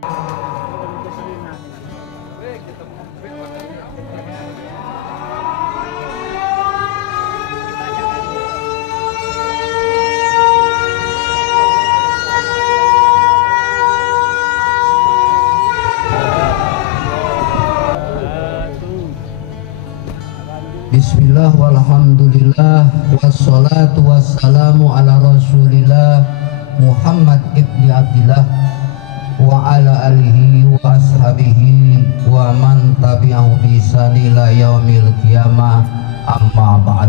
Bismillah walhamdulillah wassalatu wassalamu ala rasulillah Muhammad ibni Abdillah wa ala alihi wa ashabihi wa man tabi'ahu bi ihsan ila yaumil qiyamah, amma ba'd.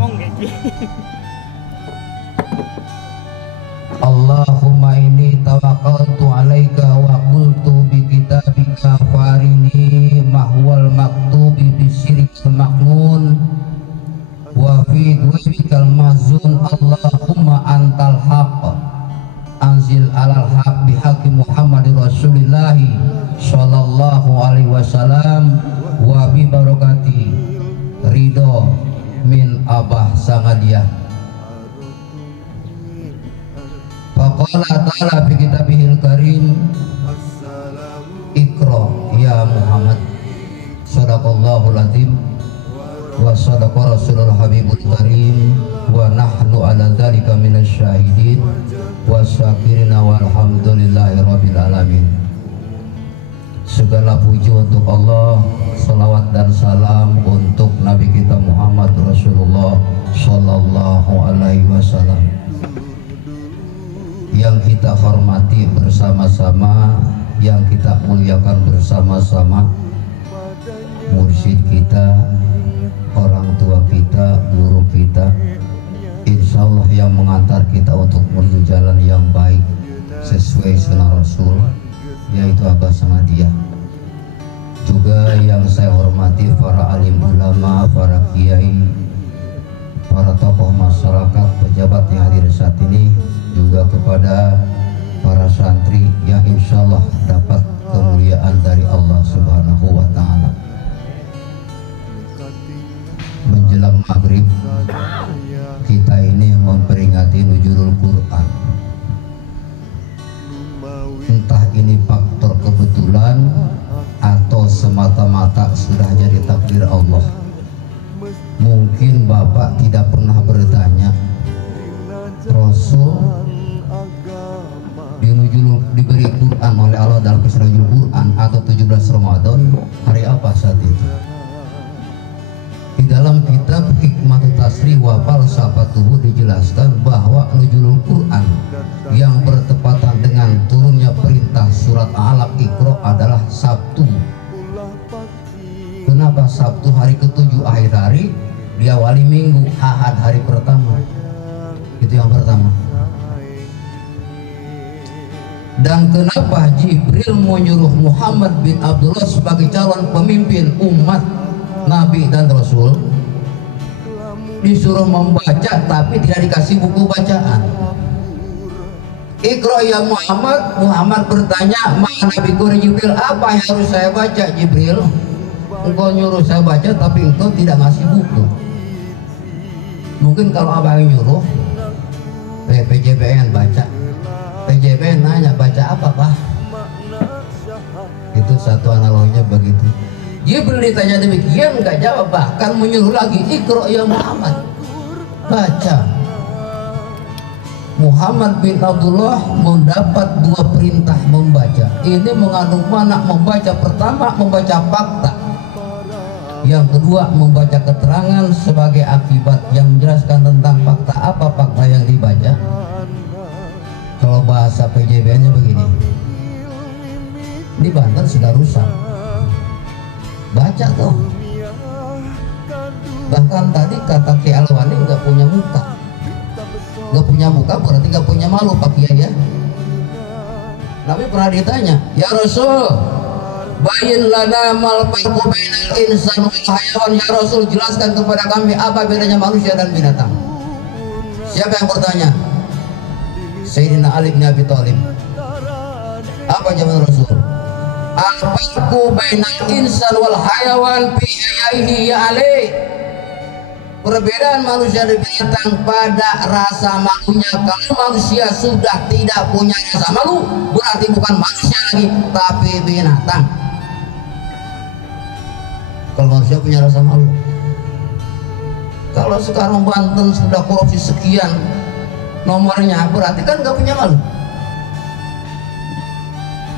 Allahumma inni tawakkaltu alaika wa qultu bi kitabika farini mahwal maktubi bi syirikil maknun wa fi ghaibikal mahzun. Allahumma antal haqq anzil alal haq bihaqi Muhammadir Rasulillah sallallahu alaihi wasallam wa bi barakati ridho min abah sangadiyah. Faqala ta'ala fi kitabihil karim Iqra ya Muhammad, sadaqallahul azim wa sadaqa rasulul habibul karim wa nahnu ala dzalika minasy syahidin wa syakirina walhamdulillahi rabbil alamin. Segala puji untuk Allah, salawat dan salam untuk Nabi kita Muhammad Rasulullah sallallahu alaihi wasallam yang kita hormati bersama-sama, yang kita muliakan bersama-sama, mursyid kita, orang tua kita, guru kita, insya Allah yang mengantar kita untuk menuju jalan yang baik sesuai sunnah Rasul, yaitu Abah Samadiyah. Juga yang saya hormati para alim ulama, para kiai, para tokoh masyarakat, pejabat yang hadir saat ini, juga kepada para santri yang insya Allah dapat kemuliaan dari Allah Subhanahu wa Ta'ala. Menjelang maghrib, kita ini memperingati nuzulul Quran. Entah ini faktor kebetulan atau semata-mata sudah jadi takdir Allah. Mungkin Bapak tidak pernah bertanya, Rasul diberi Quran oleh Allah dalam kisah nuzul Quran atau 17 Ramadan, hari apa saat itu? Di dalam kitab Hikmatut Tasrih wa Falsafatuhu dijelaskan bahwa nuzulul Quran yang bertepatan dengan turunnya perintah surat Alaq Iqra adalah Sabtu. Kenapa Sabtu hari ke-7 akhir hari, diawali Minggu Ahad hari pertama? Itu yang pertama. Dan kenapa Jibril menyuruh Muhammad bin Abdullah sebagai calon pemimpin umat Nabi dan Rasul disuruh membaca tapi tidak dikasih buku bacaan? Iqra ya Muhammad. Muhammad bertanya, "Ma nabiku Jibril, apa yang harus saya baca Jibril? Engkau nyuruh saya baca tapi engkau tidak ngasih buku." Mungkin kalau abang yang nyuruh, PJBN baca, PJBN nanya baca apa Pak? Itu satu analoginya begitu. Jibril ditanya demikian nggak jawab, bahkan menyuruh lagi, Iqra ya Muhammad, baca. Muhammad bin Abdullah mendapat dua perintah membaca. Ini mengandung makna membaca. Pertama, membaca fakta. Yang kedua, membaca keterangan sebagai akibat yang menjelaskan tentang fakta. Apa fakta yang dibaca? Kalau bahasa PJBN-nya begini, di Banten sudah rusak, baca tuh. Bahkan tadi kata Ki Alwani nggak punya muka. Nggak punya muka berarti nggak punya malu Pak Kiai ya. Nabi pernah ditanya, ya Rasul, bayin lana mal farqu bainal insan wal hayawan. Ya Rasul, jelaskan kepada kami apa bedanya manusia dan binatang. Siapa yang bertanya? Sayyidina Ali bin Abi Thalib. Apa jawaban Rasul? Al farqu bainal insan wal hayawan fi ayyihi ya Ali. Perbedaan manusia dan binatang pada rasa malunya. Kalau manusia sudah tidak punya rasa malu, berarti bukan manusia lagi, tapi binatang. Kalau manusia punya rasa malu. Kalau sekarang Banten sudah korupsi sekian nomornya, berarti kan nggak punya malu.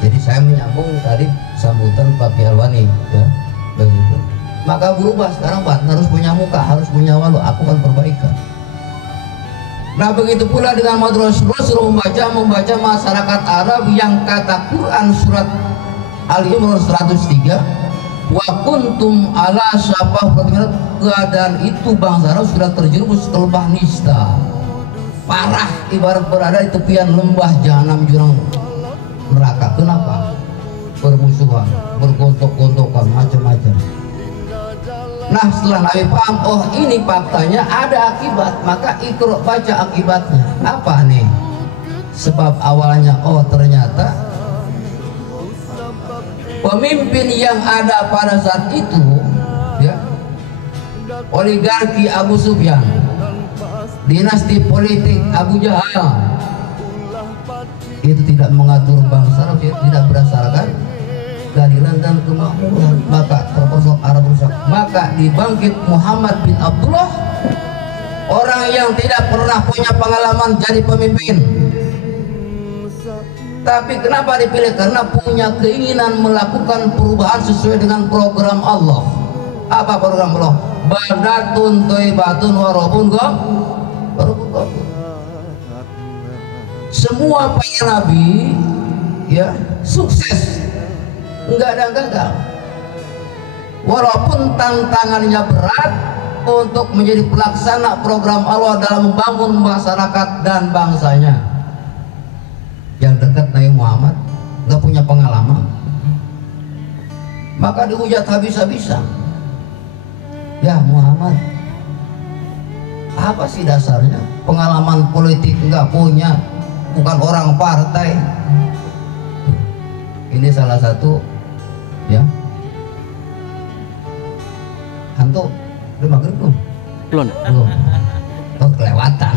Jadi saya menyambung tadi sambutan Pak Pialwani, ya, begitu. Maka berubah sekarang Banten harus punya muka, harus punya malu. Aku kan perbaikan. Nah begitu pula dengan madrasah suruh membaca masyarakat Arab yang kata Quran surat Ali Imran 103. Wa kuntum ala syafah keadaan itu bangsa Arab sudah terjerumus ke lembah nista. Parah, ibarat berada di tepian lembah jahanam jurang neraka. Kenapa? Permusuhan, bergontok-gontokan, macam-macam. Nah setelah Nabi paham, oh ini faktanya ada akibat, maka Iqra baca akibatnya. Apa nih? Sebab awalnya, oh ternyata pemimpin yang ada pada saat itu, ya, oligarki Abu Sufyan, dinasti politik Abu Jahal, itu tidak mengatur bangsa, tidak berdasarkan keadilan dan kemakmuran, maka terperosok Arab rusak. Maka dibangkit Muhammad bin Abdullah, orang yang tidak pernah punya pengalaman jadi pemimpin, tapi kenapa dipilih? Karena punya keinginan melakukan perubahan sesuai dengan program Allah. Apa program Allah? Badatun toibatun warobun gom. Semua para nabi, ya, sukses, nggak ada gagal. Walaupun tantangannya berat untuk menjadi pelaksana program Allah dalam membangun masyarakat dan bangsanya. Yang dekat Nabi Muhammad nggak punya pengalaman, maka dihujat habis-habisan. Ya Muhammad, apa sih dasarnya? Pengalaman politik nggak punya, bukan orang partai. Ini salah satu, ya. Hantu udah maghrib belum? Belum. Tahu kelewatan.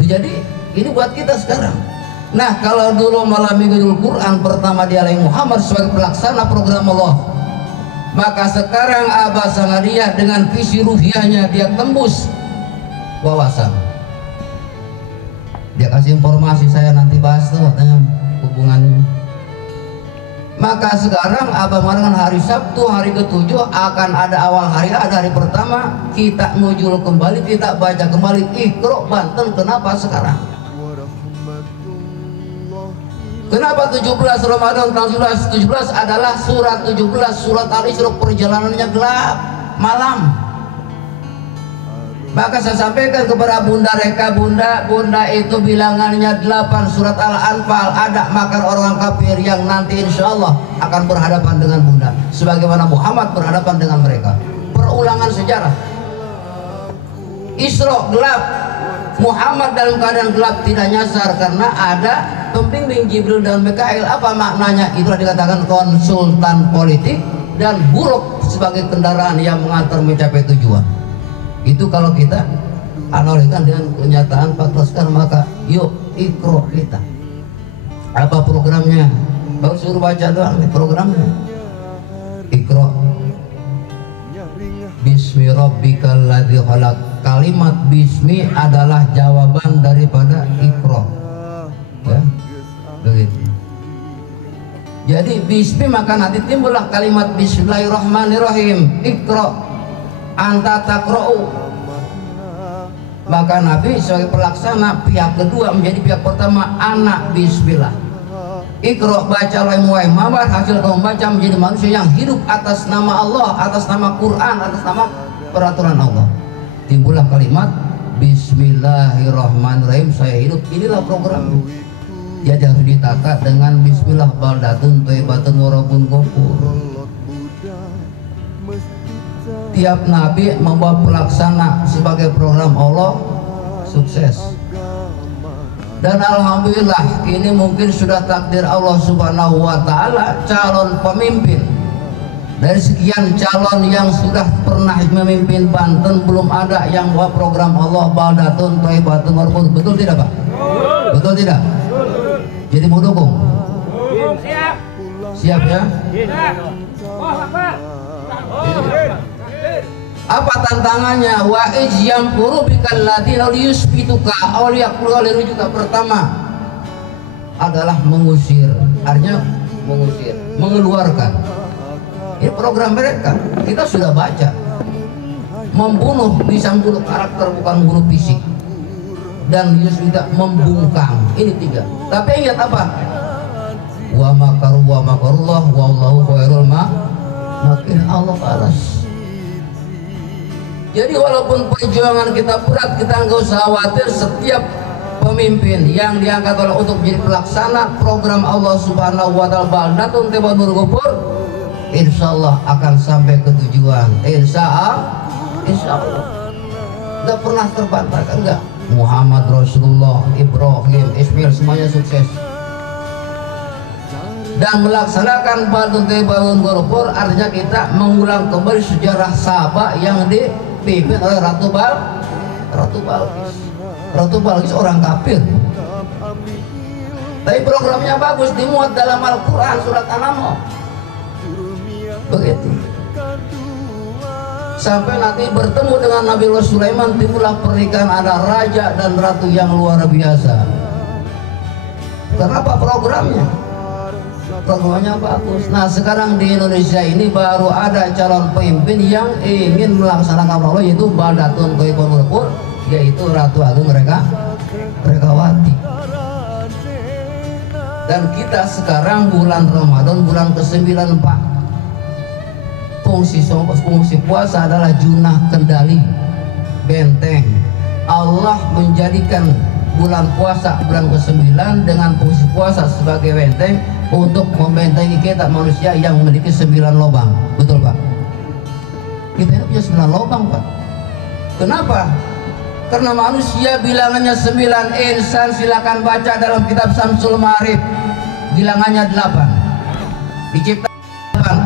Jadi ini buat kita sekarang. Nah kalau dulu malam Minggu Quran pertama dialami Muhammad sebagai pelaksana program Allah, maka sekarang Abah Sangaria dengan visi ruhiyahnya dia tembus wawasan. Dia kasih informasi, saya nanti bahas tuh katanya hubungannya. Maka sekarang Abah mengatakan hari Sabtu hari ke-7 akan ada awal hari, ada hari pertama, kita ngujul kembali, kita baca kembali Iqra Banten. Kenapa sekarang? Kenapa 17 Ramadan tahun 17 adalah surat 17, surat Al-Isra, perjalanannya gelap malam. Maka saya sampaikan kepada Bunda Reka, Bunda itu bilangannya 8, surat Al-Anfal, ada makan orang kafir yang nanti insya Allah akan berhadapan dengan Bunda, sebagaimana Muhammad berhadapan dengan mereka. Perulangan sejarah. Isra gelap, Muhammad dalam keadaan gelap, tidak nyasar karena ada pembimbing Jibril dan Mikail. Apa maknanya? Itulah dikatakan konsultan politik dan buruk sebagai kendaraan yang mengantar mencapai tujuan. Itu kalau kita analogikan dengan kenyataan fakta sekarang, maka yuk Iqra kita. Apa programnya? Baru suruh baca doang nih programnya. Iqra Bismi rabbikal ladzi khalaq. Kalimat bismi adalah jawaban daripada Iqra. Ya, begitu. Jadi bismi maka nanti timbullah kalimat bismillahirrahmanirrahim. Iqra anta takra'u. Maka Nabi sebagai pelaksana pihak kedua menjadi pihak pertama, anak bismillah. Iqra bacalah Muhammad, hasil kamu baca menjadi manusia yang hidup atas nama Allah, atas nama Quran, atas nama peraturan Allah. Timbullah kalimat bismillahirrahmanirrahim, saya hidup. Inilah program. Jadi harus ditata dengan bismillah, baldatun thayyibatun wa rabbun ghafur. Tiap nabi membawa pelaksana sebagai program Allah, sukses. Dan alhamdulillah ini mungkin sudah takdir Allah Subhanahu wa taala, calon pemimpin Dari sekian calon yang sudah pernah memimpin Banten, belum ada yang bawa program Allah baldatun thayyibatun warqud. Betul tidak, Pak? Betul tidak? Jadi mau dukung? Siap. Siap ya? Apa tantangannya? Wa ijyam qurubikal ladina liyusbituka awliyaqulu lirujuka. Pertama adalah mengusir, artinya mengusir, mengeluarkan. Ini program mereka, kita sudah baca. Membunuh bisa membunuh karakter, bukan membunuh fisik. Dan yusbita membungkam. Ini 3. Tapi ingat apa? Wa makaru wa makarullah wallahu khairul makin. Allah balas. Jadi walaupun perjuangan kita berat, kita nggak usah khawatir. Setiap pemimpin yang diangkat oleh untuk menjadi pelaksana program Allah Subhanahu wa taala baldatun thayyibatun warqud, insya Allah akan sampai ke tujuan. Insya Allah. Tidak pernah terbantahkan, enggak. Muhammad, Rasulullah, Ibrahim, Ismail semuanya sukses. Dan melaksanakan baldatun thayyibatun warqud artinya kita mengulang kembali sejarah Sabah yang dipimpin oleh Ratu Balqis. Ratu Balqis orang kafir. Tapi programnya bagus, dimuat dalam Al-Quran surat An-Naml. Begitu. Sampai nanti bertemu dengan Nabi Sulaiman, timbullah pernikahan, ada raja dan ratu yang luar biasa. Kenapa programnya? Programnya bagus. Nah sekarang di Indonesia ini baru ada calon pemimpin yang ingin melaksanakan program, yaitu baldatun thayyibatun warqud, yaitu Ratu Agung Rekawati. Dan kita sekarang bulan Ramadan, bulan ke-9, Pak. Fungsi puasa adalah junah kendali, benteng. Allah menjadikan bulan puasa bulan ke-9 dengan fungsi puasa sebagai benteng untuk membentengi kita manusia yang memiliki 9 lubang. Betul, Pak? Kita ini punya 9 lubang, Pak. Kenapa? Karena manusia bilangannya 9. Insan silakan baca dalam kitab Syamsul Ma'arif, bilangannya 8. Diciptakan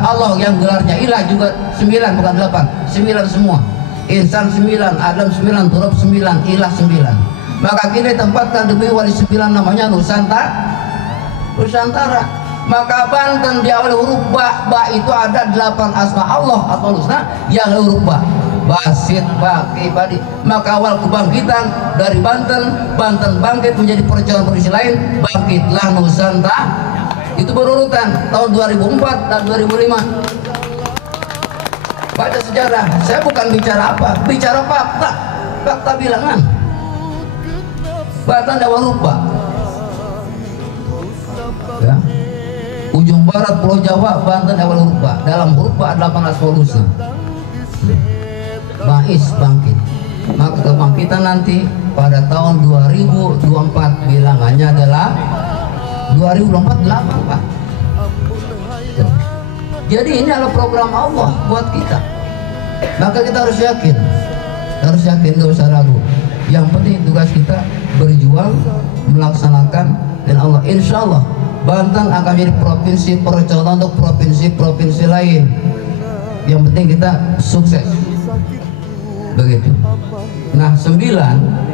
Allah yang gelarnya ilah juga 9, bukan 8. 9 semua. Insan 9, Adam 9, Turab 9, ilah 9. Maka kita tempatkan demi wali 9 namanya Nusantara. Maka Banten diawali huruf ba itu ada 8 asma Allah atau husna yang huruf ba. Basit, Baki, Badi. Maka awal kebangkitan dari Banten bangkit menjadi perjuangan provinsi lain, bangkitlah Nusantara. Itu berurutan tahun 2004 dan 2005. Baca sejarah. Saya bukan bicara apa, bicara fakta bilangan. Banten awal huruf ba. Ya. Ujung barat Pulau Jawa, Banten awal huruf ba. Dalam huruf ba 8 asmaul husna. Bais bangkit. Maka kebangkitan nanti pada tahun 2024 bilangannya adalah 2024 8, Pak. Jadi ini adalah program Allah buat kita. Maka kita harus yakin, gak usah ragu. Yang penting tugas kita berjuang melaksanakan, dan Allah insya Allah Banten akan menjadi provinsi percontohan untuk provinsi-provinsi lain. Yang penting kita sukses. Begitu. Nah 9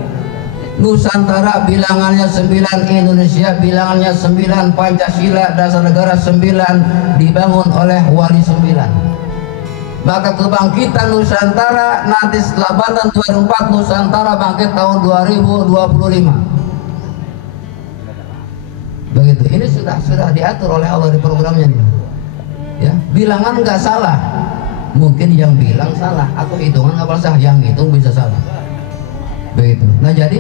Nusantara bilangannya 9, Indonesia bilangannya 9, Pancasila dasar negara 9 dibangun oleh wali 9. Maka kebangkitan Nusantara nanti setelah Banten 2004, Nusantara bangkit tahun 2025. Begitu. Ini sudah diatur oleh Allah di programnya nih. Ya, bilangan nggak salah. Mungkin yang bilang salah atau hitungan nggak salah, yang hitung bisa salah. Begitu. Nah jadi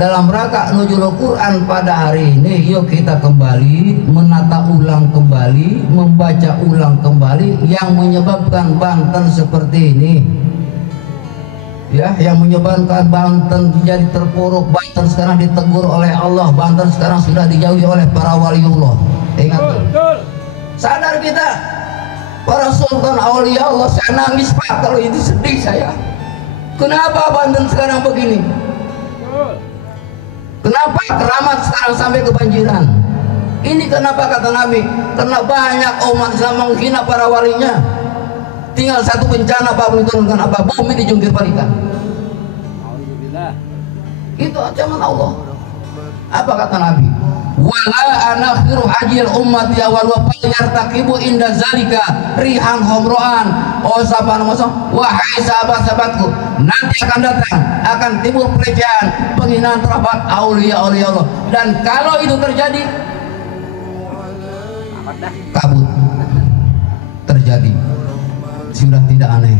dalam rangka nuzul Quran pada hari ini, yuk kita kembali menata ulang kembali, membaca ulang kembali yang menyebabkan Banten seperti ini. Ya, yang menyebabkan Banten menjadi terpuruk, Banten sekarang ditegur oleh Allah, Banten sekarang sudah dijauhi oleh para waliullah. Ingat, sadar kita, para sultan aulia Allah. Saya nangis, Pak, kalau itu sedih saya. Kenapa Banten sekarang begini? Kenapa keramat sekarang sampai kebanjiran? Ini kenapa kata Nabi? Karena banyak umat Islam menghina para walinya. Tinggal satu bencana apa menurunkan apa, bumi dijungkir balikan. Itu ancaman Allah. Apa kata Nabi? Wala anakhiru ajil ummati awal wa yartakibu inda zalika rihan homroan. Oh sahabat wahai sahabat-sahabatku, nanti akan datang, akan timbul pelecehan, penghinaan terhadap aulia-aulia Allah. Dan kalau itu terjadi, kabut terjadi. Sudah tidak aneh.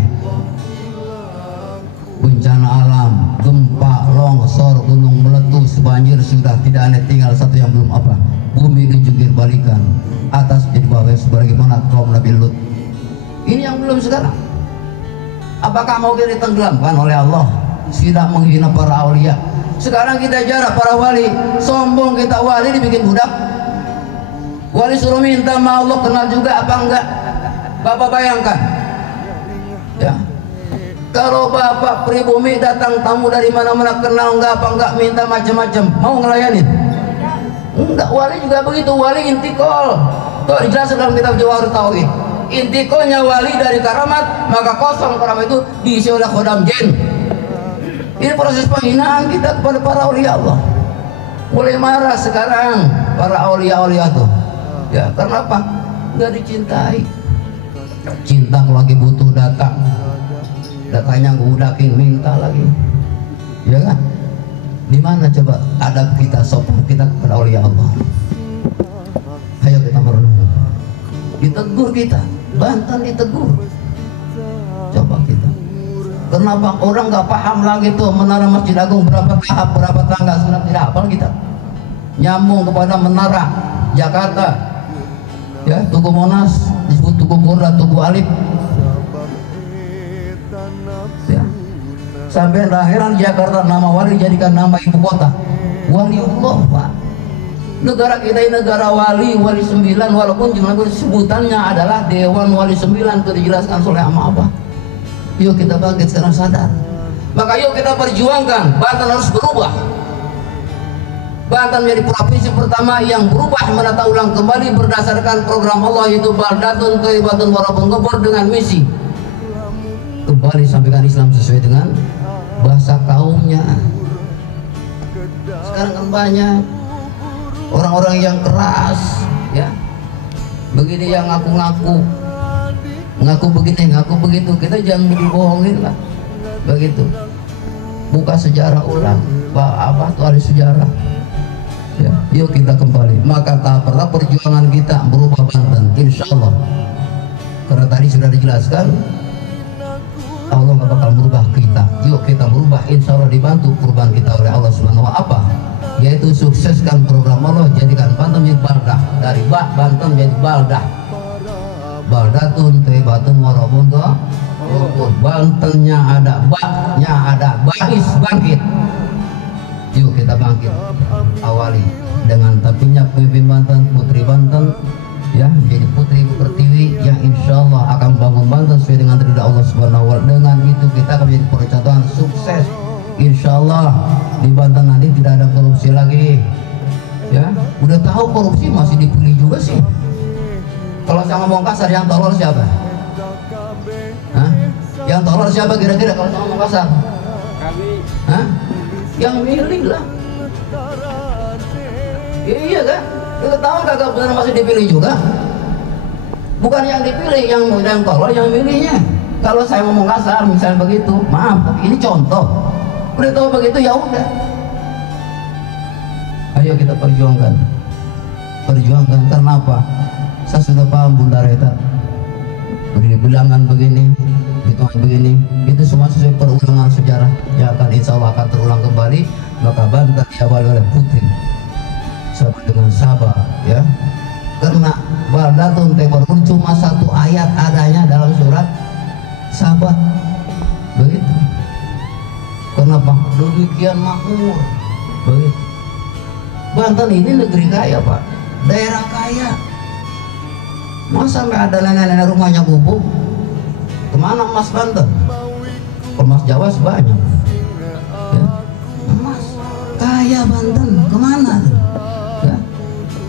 Bencana alam, gempa, longsor, gunung meletus, banjir sudah tidak aneh. Tinggal satu yang belum apa, bumi dijungkir balikan, atas jadi bawah sebagaimana kaum Nabi Lut. Ini yang belum sekarang. Apakah mau kita ditenggelamkan oleh Allah? Sudah menghina para aulia. Sekarang kita jarak para wali, sombong kita wali dibikin budak. Wali suruh minta sama Allah, kenal juga apa enggak? Bapak bayangkan, ya. Kalau bapak pribumi datang tamu dari mana-mana, kenal enggak apa enggak, minta macam-macam, mau ngelayanin? Enggak. Wali juga begitu, wali intikol. Tuh dijelaskan dalam kitab Jawahirut Tauhid. Intikolnya wali dari karamat, maka kosong karamat itu diisi oleh khodam jin. Ini proses penghinaan kita kepada para aulia Allah. Mulai marah sekarang para aulia-aulia itu. Ya, karena apa? Enggak dicintai. Cinta kalau lagi butuh datang, datanya ngudakin, minta lagi, ya kan? Di mana coba adab kita, sopan kita kepada aulia Allah? Ayo kita merenung. Ditegur kita, Banten ditegur. Coba kita. Kenapa orang nggak paham lagi tuh menara Masjid Agung berapa tahap, berapa tangga, sudah tidak hafal kita. Nyambung kepada menara Jakarta, ya, Tugu Monas disebut Tugu Kurda, Tugu Alif, ya. Sampai lahiran Jakarta, nama wali jadikan nama ibu kota. Waliullah, Pak. Negara kita ini negara wali, wali 9, walaupun jumlah sebutannya adalah Dewan Wali 9, itu dijelaskan oleh Amma. Yuk kita bangkit sekarang sadar. Maka yuk kita perjuangkan, Banten harus berubah. Banten menjadi provinsi pertama yang berubah, menata ulang kembali berdasarkan program Allah, yaitu Baldatun Thayyibatun Warabun Ghafur, dengan misi kembali sampaikan Islam sesuai dengan bahasa kaumnya. Sekarang kan banyak orang-orang yang keras, ya, begini yang ngaku-ngaku, ngaku begini, ngaku begitu. Kita jangan dibohongin lah, begitu. Buka sejarah ulang, Pak Abah tuh ahli sejarah. Ya, yuk kita kembali. Maka tahap pertama perjuangan kita berubah Banten, insya Allah. Karena tadi sudah dijelaskan, Allah nggak bakal merubah kita. Yuk kita berubah, insya Allah dibantu perubahan kita oleh Allah Subhanahu wa Ta'ala. Yaitu sukseskan program Allah, jadikan Banten menjadi baldah, dari Banten menjadi baldah. Baldatun Thayyibatun Warabun Ghafur. Bantennya ada, baknya ada, bais bangkit. Yuk kita bangkit, awali dengan tapinya pemimpin Banten, putri Banten, ya, menjadi putri Pertiwi yang insya Allah akan bangun Banten sesuai dengan ridha Allah Subhanahu wa Ta'ala. Dengan itu kita akan menjadi percontohan sukses. Insya Allah di Banten nanti tidak ada korupsi lagi, ya. Udah tahu korupsi masih dipilih juga sih. Kalau saya ngomong kasar, yang tolol siapa? Hah? Yang tolol siapa kira-kira kalau saya ngomong kasar? Kami. Hah? Yang milih lah. Iya kan? Kita tahu kagak benar masih dipilih juga. Bukan yang dipilih, yang tolol yang milihnya. Kalau saya ngomong kasar misalnya begitu, maaf, tapi ini contoh. Udah tahu begitu, ya udah. Ayo kita perjuangkan. Perjuangkan karena apa? Saya sudah paham Bunda Reta. Beri bilangan begini, hitungan begini, itu semua sesuai perulangan sejarah yang akan insya Allah akan terulang kembali. Maka Banten diawali oleh putri sama dengan Sabah, ya. Karena Baldatun Thayyibatun cuma satu ayat adanya dalam surat Sabah, begitu. Kenapa? Demikian makmur, begitu. Banten ini negeri kaya, Pak, daerah kaya. Masa sampai ada nenek-nenek rumahnya gubuk? Kemana emas Banten? Emas Jawa sebanyak, ya. Emas kaya Banten, kemana tuh? Ya.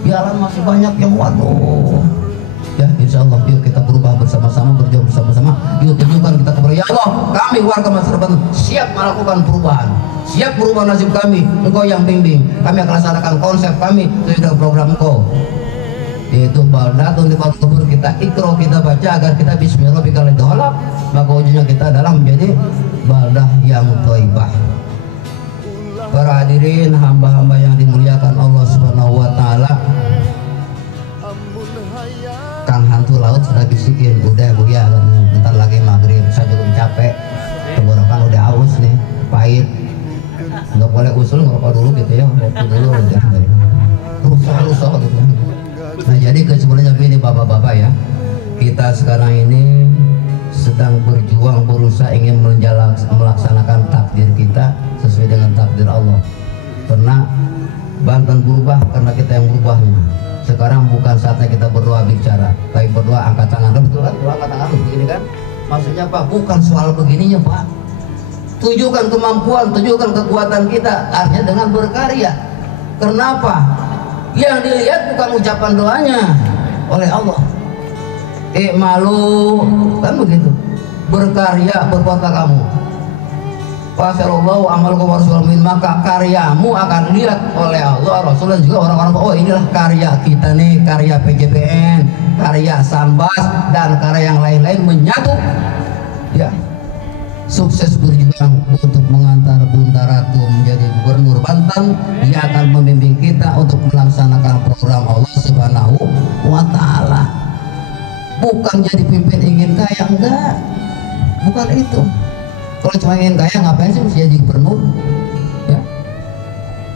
jalan masih banyak yang waduh. Ya, insya Allah yuk kita berubah bersama-sama, berjuang bersama-sama. Yuk tunjukkan kita kepada ya Allah, kami warga masyarakat siap melakukan perubahan, siap berubah nasib kami. Engkau yang bimbing, kami akan laksanakan konsep kami sesuai dengan program Engkau, yaitu baldatun kubur. Kita ikro, kita baca agar kita bismillahirrahmanirrahim, maka ujungnya kita adalah menjadi baldah yang thayyibah. Para hadirin, hamba-hamba yang dimuliakan Allah Subhanahu wa taala, Kang Hantu Laut sudah bisikin, udah Bu ya, bentar lagi maghrib, saya juga capek, tenggorokan udah aus nih, pahit, nggak boleh usul ngerokok dulu gitu ya, waktu dulu rusak gitu. Nah jadi kesimpulannya begini bapak-bapak ya, kita sekarang ini sedang berjuang, berusaha ingin melaksanakan takdir kita sesuai dengan takdir Allah. Karena Banten berubah karena kita yang berubahnya. Sekarang bukan saatnya kita berdoa bicara, tapi berdoa angkat tangan. Betul kan? Doa angkat tangan begini kan? Maksudnya Pak, bukan soal begininya Pak. Tunjukkan kemampuan, tunjukkan kekuatan kita, artinya dengan berkarya. Kenapa? Yang dilihat bukan ucapan doanya oleh Allah. Malu kan begitu. Berkarya, berkata kamu. Fasallallahu amalku warasulahu, maka karyamu akan dilihat oleh Allah, Rasul, dan juga orang-orang. Oh inilah karya kita nih, karya PJPN, karya Sambas, dan karya yang lain-lain menyatu. Ya, sukses berjuang untuk mengantar Bunda Ratu menjadi Gubernur Banten. Dia akan membimbing kita untuk melaksanakan program Allah Subhanahu wa taala. Bukan jadi pimpin ingin kaya, enggak. Bukan itu. Kalau cuma ingin kaya ngapain sih mesti jadi gubernur? Ya,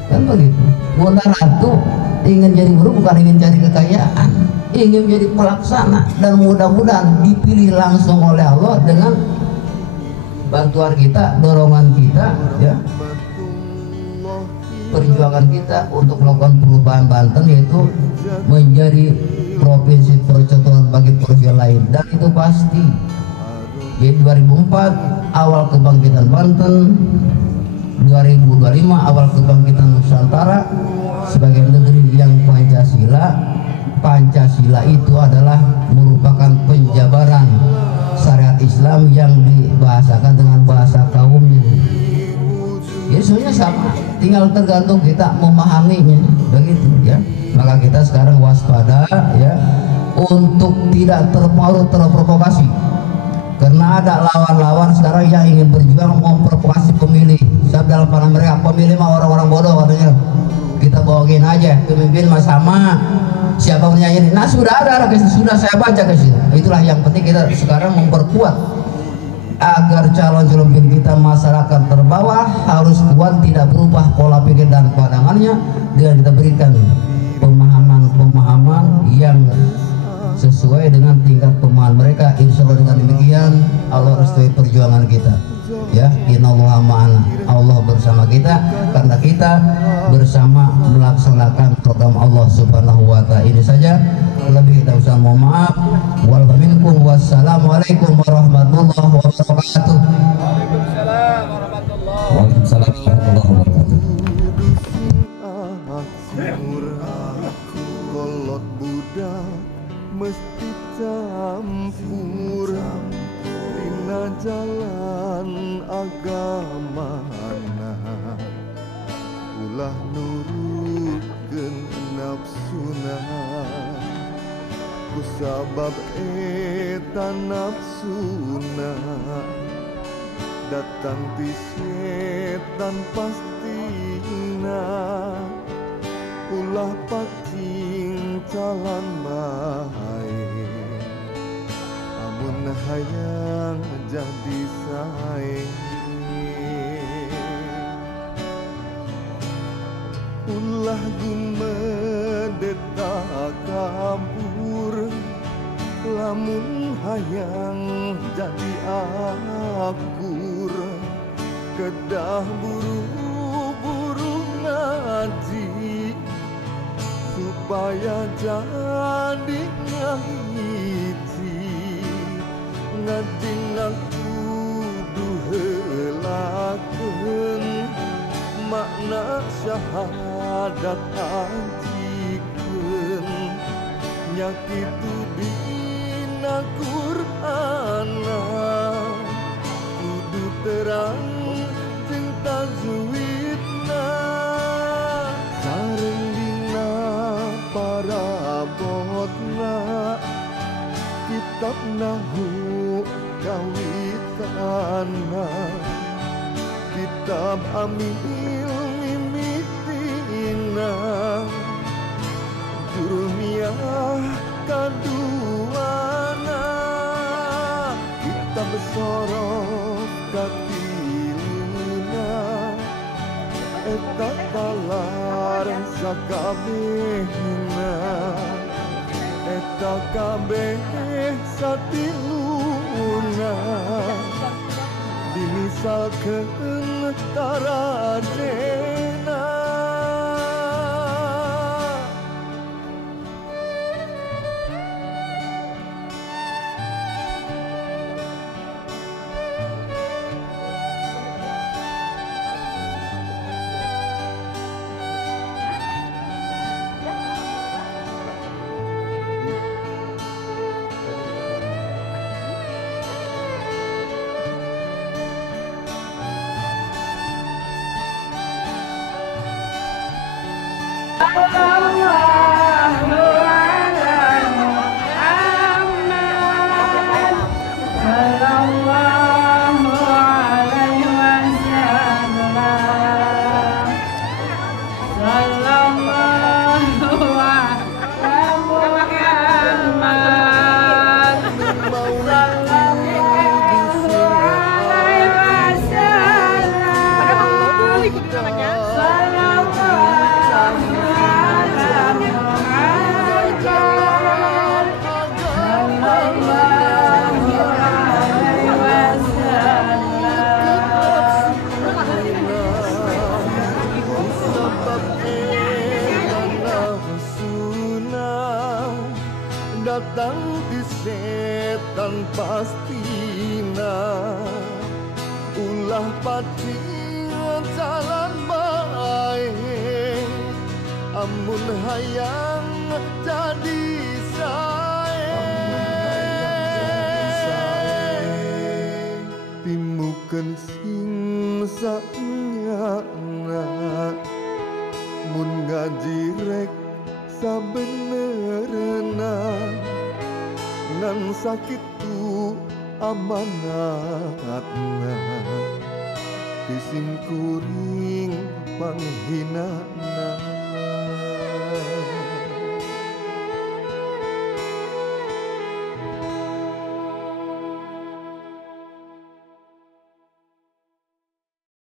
kan begitu. Bunda Ratu ingin jadi gubernur bukan ingin cari kekayaan, ingin menjadi pelaksana, dan mudah-mudahan dipilih langsung oleh Allah dengan bantuan kita, dorongan kita, ya, perjuangan kita untuk melakukan perubahan Banten, yaitu menjadi provinsi percontohan bagi provinsi lain, dan itu pasti. Jadi 2004 awal kebangkitan Banten, 2025 awal kebangkitan Nusantara sebagai negeri yang Pancasila. Pancasila itu adalah merupakan penjabaran syariat Islam yang dibahasakan dengan bahasa kaumnya. Jadi sebenarnya sama, tinggal tergantung kita memahaminya, begitu ya. Maka kita sekarang waspada ya untuk tidak terpengaruh, terprovokasi. Karena ada lawan-lawan sekarang yang ingin berjuang memprovokasi pemilih. Sebab dalam pandangan mereka pemilih mah orang-orang bodoh katanya. Kita bawain aja pemimpin mah sama. Siapa menyanyi? Nah sudah ada, sudah saya baca ke sini. Itulah yang penting kita sekarang memperkuat agar calon-calon pemimpin kita masyarakat terbawah harus kuat, tidak berubah pola pikir dan pandangannya, dengan kita berikan pemahaman yang sesuai dengan tingkat pemahaman mereka. Insya Allah dengan demikian Allah restui perjuangan kita. Ya, innallaha ma'ana, Allah bersama kita karena kita bersama melaksanakan program Allah Subhanahu wa taala. Ini saja, lebih kita usah mohon maaf. Wal minkum, wassalamualaikum warahmatullahi wabarakatuh. Waalaikumsalam warahmatullahi wabarakatuh. Kolot budak mesti campur dina jalan agamana, ulah nurutkeun nafsuna, kusabab eta nafsuna datang ti setan pastina, ulah pacing calan main, amun hayang jadi saing, ulah gumedeta kabur, lamun hayang jadi akur, kedah buru-buru ngaji supaya jadi ngahiji, ngadingan kudu heulakeun makna syahadat ajikeun. nyakitu dina Qur'ana kudu terang jeung tajwidna sareng dina parabotna kitab nahu kawitana kitab amil mimitina jurumiyah kaduana kitab sorof katilina eta talar sakabehna eta kabeh satiluna dimisalkeun tarajena datang di setan pastina ulah pacing jalan bae amun hayang jadi sae timukeun sing saenyana mun ngaji rek sabenerna ngan sakitu amanatna pisim kuring panghinana